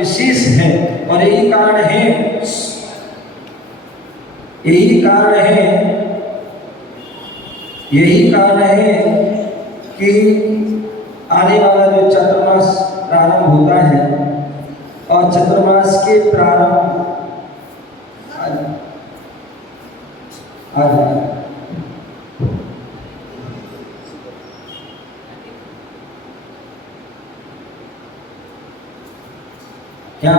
विशेष है। और यही कारण है, यही कारण है कि आने वाला जो चतुर्मास प्रारंभ होता है और चतुर्मास के प्रारंभ क्या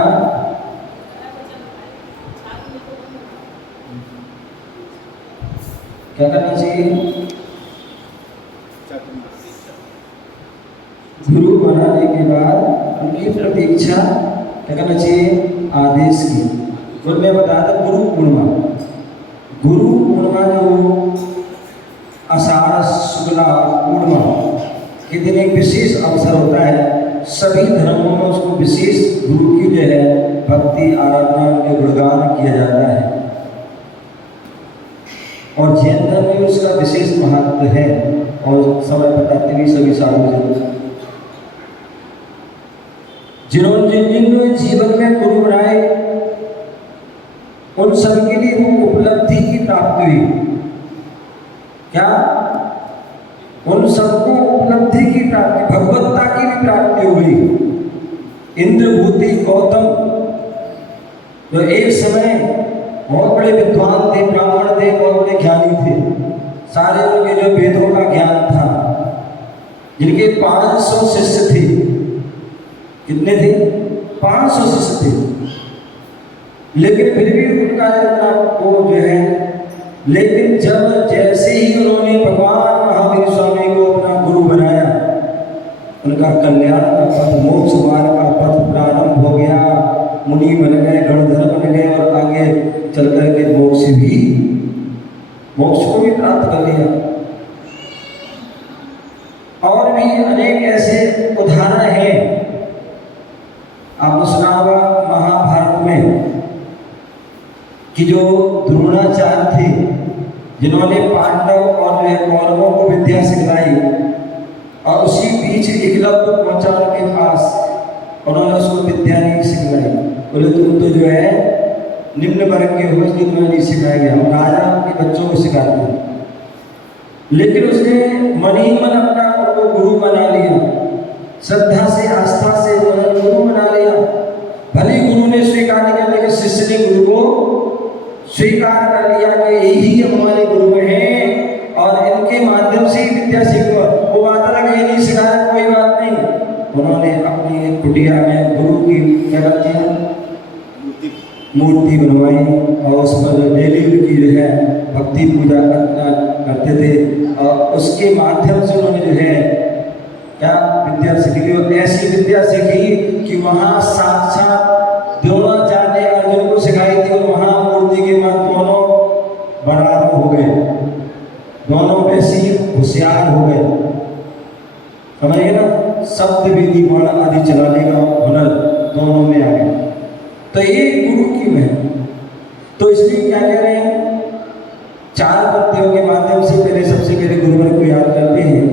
करना चाहिए? गुरु बनाने के बाद उनकी प्रतीक्षा क्या करना चाहिए? आदेश की। और मैं बताया था गुरु पूर्णिमा जो आषाढ़ शुक्ला पूर्णिमा के दिन एक विशेष अवसर होता है। सभी धर्मों में उसको विशेष गुरु की जो है भक्ति आराधना के गुणगान किया जाता है। और जैन धर्म में उसका विशेष महत्व है और समय बताते भी सभी साधु जिन्होंने जीवन में गुरु बनाए उन सबके लिए वो उपलब्धि की प्राप्ति हुई। क्या? उन सबको उपलब्धि की प्राप्ति, भगवत्ता की भी प्राप्ति हुई। इंद्रभूति गौतम जो एक समय बहुत बड़े विद्वान थे, ब्राह्मण थे, बहुत बड़े ज्ञानी थे, सारे उनके जो वेदों का ज्ञान था, जिनके 500 शिष्य थे। कितने थे? 500 शिष्य थे। लेकिन फिर भी उनका इतना वो जो है, लेकिन जब जैसे ही उन्होंने भगवान महावीर स्वामी को अपना गुरु बनाया, उनका कल्याण का पथ, मोक्ष मार्ग का पथ प्रारंभ हो गया। मुनि बन गए, गणधर बन गए और आगे चल करके मोक्ष को भी प्राप्त कर लिया। और भी अनेक ऐसे उदाहरण हैं। आपने सुना होगा महाभारत में कि जो द्रोणाचार्य थे, जिन्होंने पांडव और कौरवों को विद्या सिखलाई, और उसी बीच एकलव्य पहुंचा उनके पास, उन्होंने उसको विद्या नहीं सिखलाई। बोले तुम तो जो है निम्न वर्ग के हो, इसलिए तुम्हें नहीं सिखाया गया, हम राजा के बच्चों को सिखाते हैं। लेकिन उसने मन ही मन अपना उनको गुरु बना लिया, श्रद्धा से आस्था से उन्होंने गुरु बना लिया। भले गुरु ने स्वीकार नहीं किया, लेकिन शिष्य ने गुरु को स्वीकार कर लिया कि यही हमारे गुरु हैं और इनके माध्यम से ही विद्या सीखो। वो बात अलग, ये नहीं सिखाया, कोई बात नहीं। उन्होंने अपनी कुटिया में गुरु की क्या करती है, मूर्ति बनवाई और उस पर डेली उनकी जो है भक्ति पूजा करते थे, और उसके माध्यम से उन्होंने जो है क्या विद्या सीखी। और ऐसी विद्या सीखी कि वहाँ साक्षात द्रोणाचार्य ने अर्जुन को सिखाई थी, और वहाँ मूर्ति के बाद दोनों बराबर हो गए, दोनों वैसी होशियार हो गए। समझिए ना, शब्द विधि वर्ण आदि चलाने का हुनर दोनों में आ गया। तो ये गुरु की महिमा। तो इसलिए क्या कह रहे हैं, 4 पत्तियों के माध्यम से पहले सबसे पहले गुरुवर को याद करते हैं।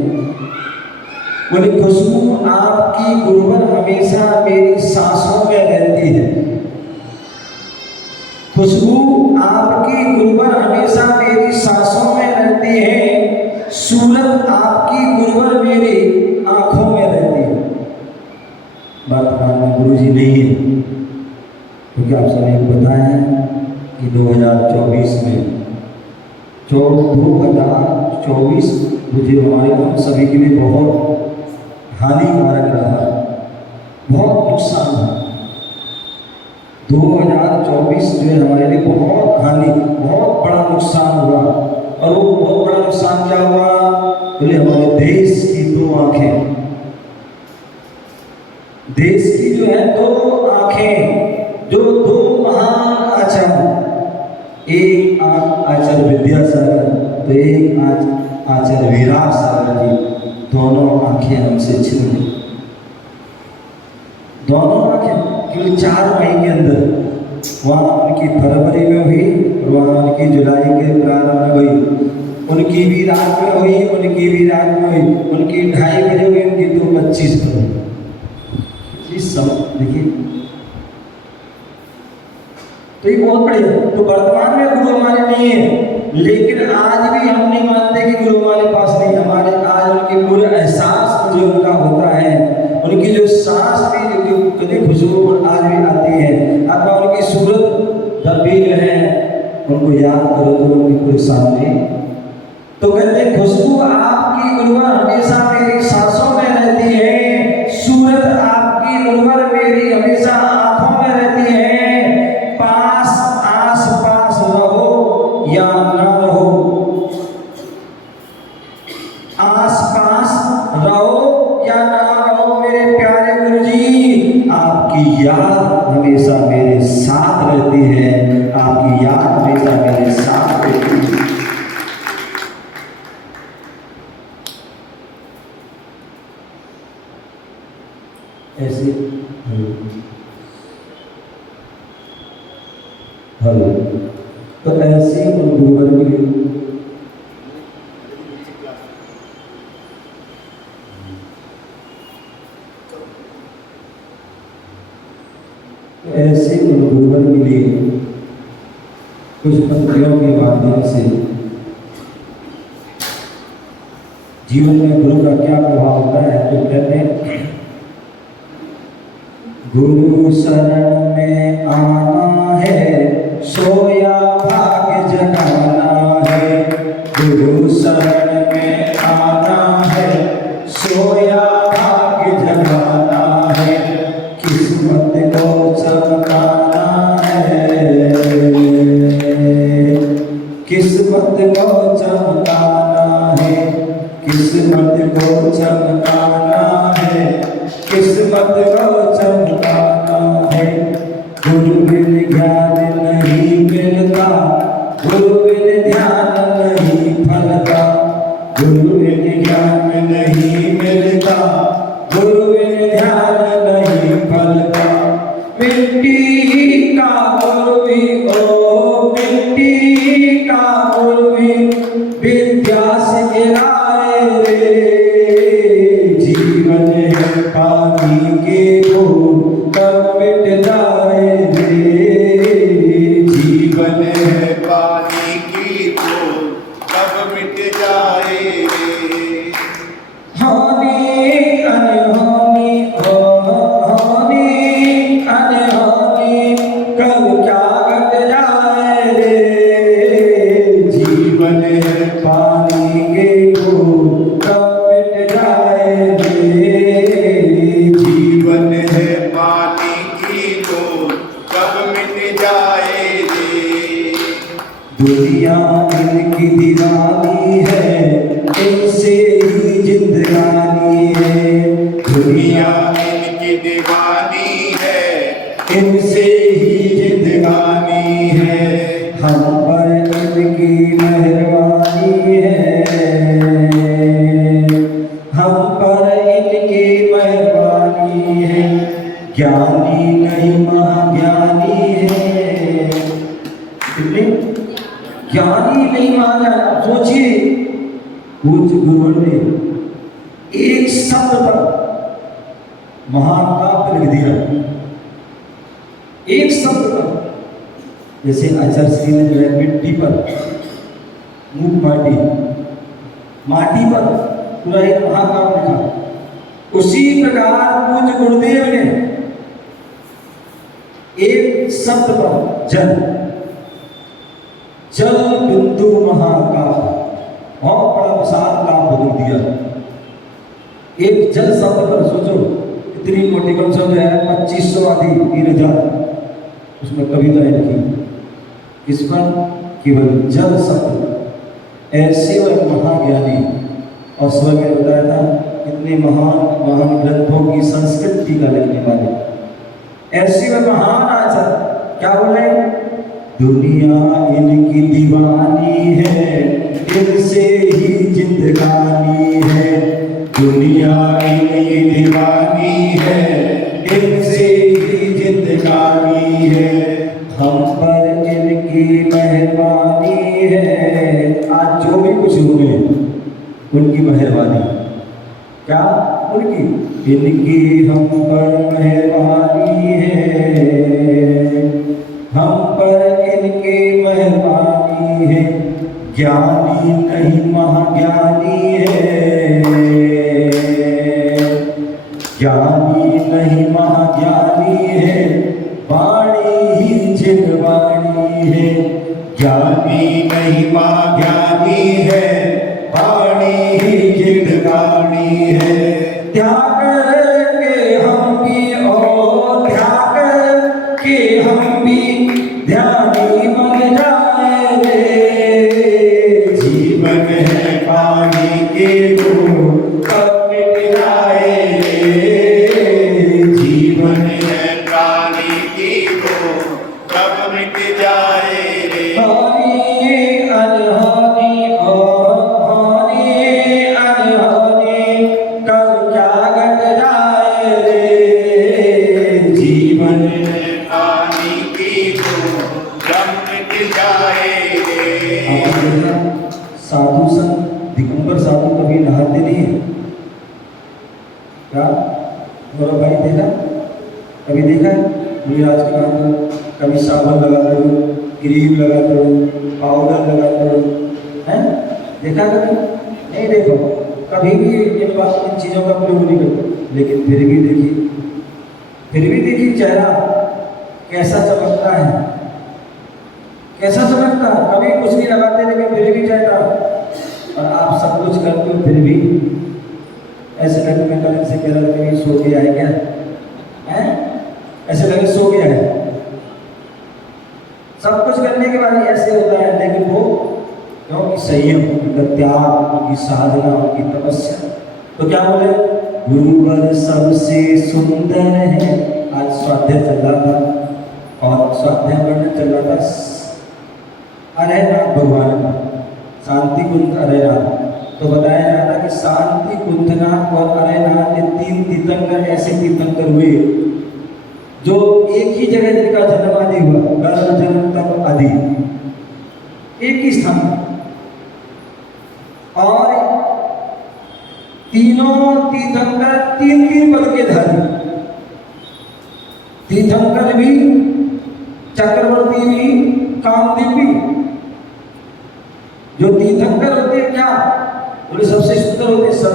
बोले खुशबू आपकी गुरुवर हमेशा मेरी सांसों में रहती है। खुशबू आपकी गुरुवर हमेशा मेरी सांसों में रहती है। सूरत आपकी गुरुवर मेरी आंखों में रहती है। वर्तमान में गुरु जी नहीं है, क्योंकि आप सभी को पता है कि 2024 में 2024 मुझे हमारे हम सभी के लिए बहुत हानिकारक रहा, बहुत नुकसान है। 2024 जो है हमारे लिए बहुत बहुत बड़ा नुकसान हुआ। और वो बहुत बड़ा नुकसान क्या हुआ? बोले हमारे देश की 2 आंखें, देश की जो है 2 आंखें, जो 2 महान आचार्य, एक आचार्य विद्यासागर तो एक आचार्य विराट सागर जी, दोनों आंखें हमसे छिन गई। दोनों आंखें केवल 4 महीने के अंदर, वहाँ उनकी फरवरी में हुई और वहाँ उनकी जुलाई के प्रारंभ में हुई। उनकी भी रात में हुई, उनकी भी रात में हुई, उनकी 2:30 बजे हुई, उनकी 2:25 पर हुई। इस समय देखिए तो ये बहुत बढ़िया। तो वर्तमान में गुरु हमारे नहीं है, लेकिन आज भी हम नहीं मानते कि गुरु हमारे पास नहीं। हमारे आज उनके पूरे एहसास जो उनका होता है, उनकी जो सांस भी जो कभी खुशबू आज भी आती है, अथवा उनकी सूरत जब भी जो है उनको याद करो तो उनके पूरे सामने, तो कहते हैं खुशबू आपकी गुरुवर हमेशा मेरी सांसों में रहती है, सूरत आपकी गुरुवर मेरी हमेशा आंखों में रहती है। पास आस पास रहो या ना रहो, आस पास रहो या ना रहो मेरे प्यारे गुरुजी, आपकी याद हमेशा मेरे साथ रहती है, आपकी याद हमेशा मेरे साथ रहती है। ऐसे हेलो, तो ऐसे उन गुरुवर के ऐसे उन गुरुवर के लिए कुछ पंक्तियों के माध्यम से जीवन में गुरु का क्या प्रभाव होता है। तो कहते हैं गुरु शरण में आना है, सोया भाग्य जगाना है। गुरु शरण में आना है, सोया भाग्य जगाना है। किस्मत को चमकाना है, किस्मत को चमकाना है, किस्मत को चमकाना है, किस्मत को चमकाना है। गुरु बिन ज्ञान नहीं मिलता, गुरु बिन ध्यान नहीं फलता। गुरु बिन ज्ञान नहीं मिलता, गुरु बिन ध्यान नहीं फलता। मिट्टी का गुरु भी ओ मिट्टी का गुरु भी विद्या से गिराए रे। जीवन है पानी के बूंद कब मिट जाए रे। जीवन है पानी की बूंद कब मिट जाए रे। हानि अनहोनी हानि अनहोनी कब क्या घट जाए रे। जीवन है पानी के बूंद कब मिट जाए रे। जीवन है पानी की बूंद कब मिट जाए रे। दुनिया इनकी दीवानी है, इनसे ही जिंदगानी है। दुनिया इनकी दीवानी है, इनसे ही जिंदगानी है। हम पर इनकी मेहरबानी है, हम पर इनकी मेहरबानी है। ज्ञानी नहीं महाज्ञानी है, ज्ञानी नहीं माना। आप सोचिए पूज्य गुरु ने एक शब्द पर महाकाव्य लिख दिया, एक शब्द पर। जैसे आचार्य श्री ने जो है मिट्टी पर मूक माटी, माटी पर पूरा एक महाकाव्य लिखा। उसी प्रकार पूज्य गुरुदेव ने एक शब्द पर जल, जल बिंदु महाकाव्य, बहुत बड़ा विशाल काव्य लिख दिया। एक जल शब्द पर सोचो, इतनी मोटी कम से जो है 2500 आदि 3000 उसमें कविताएं लिखी। इस पर केवल जल शब्द। ऐसे वह महाज्ञानी, और स्वयं में बताया था कितने महान महान ग्रंथों की संस्कृत टीका लिखने वाले। ऐसे वह महान आचार्य क्या बोले, दुनिया इनकी दीवानी है, इनसे ही जिंदगानी है। दुनिया इनकी दीवानी है, इनसे ही जिंदगानी है। हम पर इनकी मेहरबानी है। आज जो भी कुछ हुए उनकी मेहरबानी, क्या उनकी, इनकी हम पर मेहरबानी है। हम पर ज्ञानी नहीं महाज्ञानी है, ज्ञानी नहीं महाज्ञानी है, वाणी ही जिनवाणी है, ज्ञानी नहीं महाज्ञानी है, वाणी ही जिनवाणी है। त्याग के हम भी और त्याग के हम भी ध्यानी बन जाए रे। जीवन है पानी के बूंद कब मिट जाए रे। जीवन है प्राणी की बूंद कब मिट जाए रे। हानि अनहानि और हानि अनहानि कब क्या घट जाए रे। जीवन है प्राणी की बूंद कब मिट जाए रे। आपने देखा साधु संत दिगंबर साधु कभी नहाते नहीं है क्या? और भाई देखा, कभी देखा मुझराज के नाम कभी साबुन लगाते हो, क्रीम लगाते हो, पाउडर लगाते हो, हैं? देखा कभी नहीं? देखो कभी भी इन चीज़ों का प्रयोग नहीं करते, लेकिन फिर भी देखिए चेहरा कैसा चमकता है, कैसा चमकता है। कभी कुछ नहीं लगाते लेकिन फिर भी चेहरा, और आप सब कुछ करते हो फिर भी ऐसे लगे मैं कल से कह रहा था कि सो गया है क्या है, ऐसे लगे सो गया है। सब कुछ करने के बाद ऐसे होता है, लेकिन वो क्योंकि संयम, उनका त्याग, उनकी साधना, उनकी तपस्या। तो क्या बोले, गुरुवर सबसे सुंदर है। आज स्वाध्याय चल रहा था और स्वाध्याय वर्णन चल रहा था अरयनाथ भगवान का, शांति कुंज अरयनाथ। तो बताया जा रहा था कि शांति कुंजनाथ और अरयनाथ ने 3 तीर्थंकर ऐसे तीर्थंकर हुए जो एक ही जगह जिनका जन्म आदि हुआ, गर्भ जन्म तब आदि एक ही स्थान, और तीनों तीर्थंकर 3-3 पद के धारी। तीर्थंकर भी, चक्रवर्ती भी, कामदेव भी। जो तीर्थंकर होते हैं क्या बोले, सबसे सुंदर होते, सब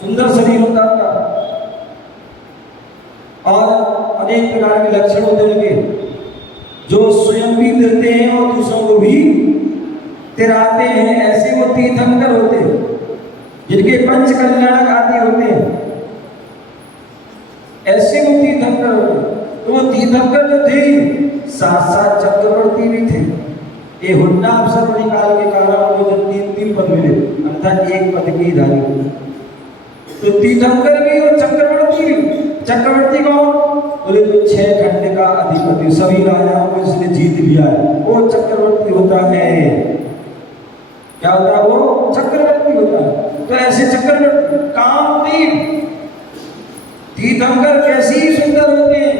सुंदर शरीर होता उनका, और अनेक प्रकार के लक्षण होते उनके, जो स्वयं भी तिरते हैं और दूसरों को भी तिराते हैं। ऐसे वो तीर्थंकर होते हैं जिनके पंच कल्याणक आदि होते हैं, ऐसे वो तीर्थंकर होते। तो वो तीर्थंकर जो थे साथ साथ चक्रवर्ती भी थे। ये हुन्ना अवसर निकाल के कारण वो जो 3-3 पद मिले, अर्थात एक पद की धारी। तो तीर्थंकर भी और चक्रवर्ती भी। चक्रवर्ती कौन बोले, तो 6 खंड का अधिपति, सभी राजाओं को इसने जीत लिया है, वो चक्रवर्ती होता है। क्या होता है? वो चक्रवर्ती होता है। तो ऐसे चक्रवर्ती कामदेव, तीर्थंकर कैसे ही सुंदर होते हैं,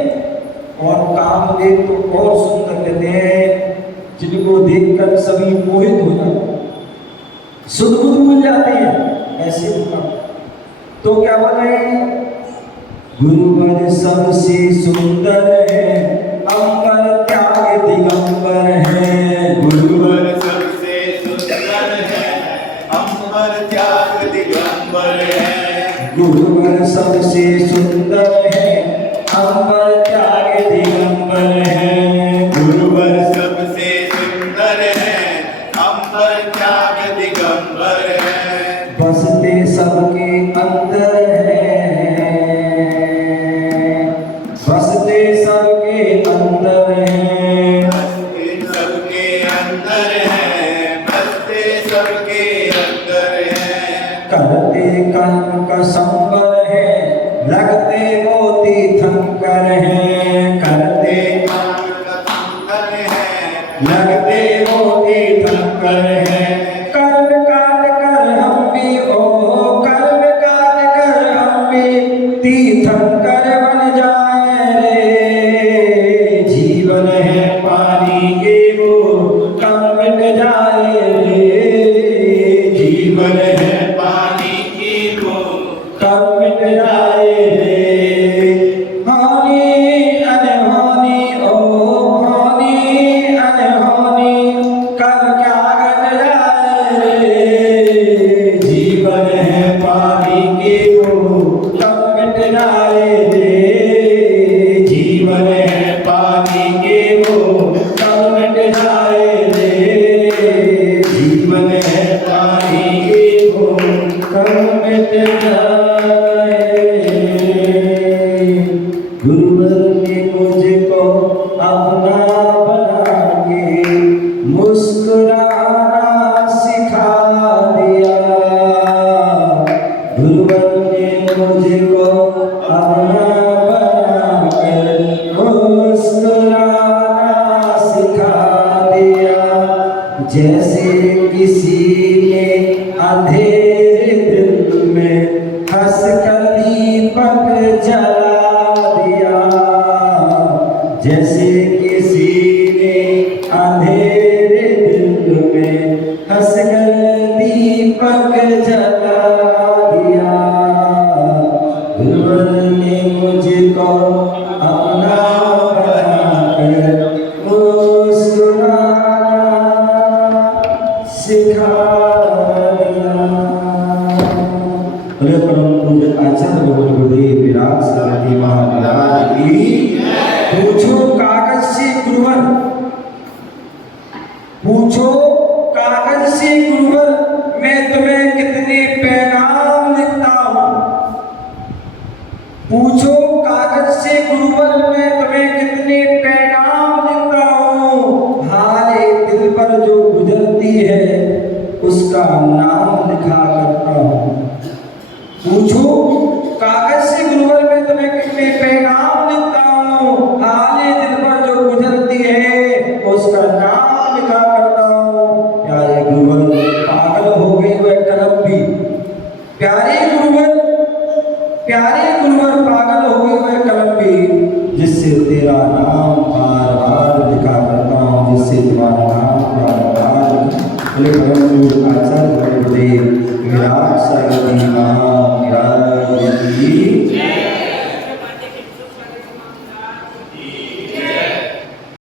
और कामदेव तो और सुंदर रहते हैं, जिनको देखकर सभी मोहित हो जाते, सुध-बुध भूल जाते हैं, ऐसे होता। तो क्या बोले, गुरुवर सबसे सुंदर है, अंबर त्याग दिगंबर है। गुरुवर सबसे सुंदर है, अंबर त्याग दिगंबर है। गुरुवर सबसे सुंदर है, अंबर त्याग दिगंबर है। गुरुवर सबसे सुंदर है, अंबर त्याग दिगंबर है। बसते सबके अंदर है, बसते सब ने मुझको अपना बना के मुस्कुराना सिखा दिया। गुरुवर ने मुझको अपना बना कर मुस्कुराना सिखा दिया। जैसे किसी ने अंधेरे दिल में हंस कर दीपक जला दिया। जैसे किसी ने अंधेरे दिल में हंस कर दीपक जला दिया। गुरुवर ने मुझको अपना बनाकर मुस्कुराना सिखा दिया। बोले परम पूज्य आचार्य गुरुदेव विराट सरस्वती महाराज की। पूछो कागज से गुरुवर, पूछो कागज से गुरुवर, मैं तुम्हें कितने पैगाम लिखता हूँ। पूछो कागज से गुरुवर, मैं तुम्हें कितने पैगाम लिखता हूँ। हाले दिल पर जो गुजरती है उसका नाम लिखा करता हूँ। पूछो कागज से गुरुवर, मैं तुम्हें कितने पैगाम लिखता हूँ। हाले दिल पर जो गुजरती है उसका नाम लिखा करता हूँ। प्यारे गुरुवर पागल हो गई वह कलम भी। प्यारे गुरुवर पागल हो गई वह कलम भी, जिससे तेरा नाम बार बार लिखा करता हूँ, जिससे तुम्हारा नाम बार बार। बोले परम पूज्य आचार्य गुरुदेव विराट सरस्वती महाराज की।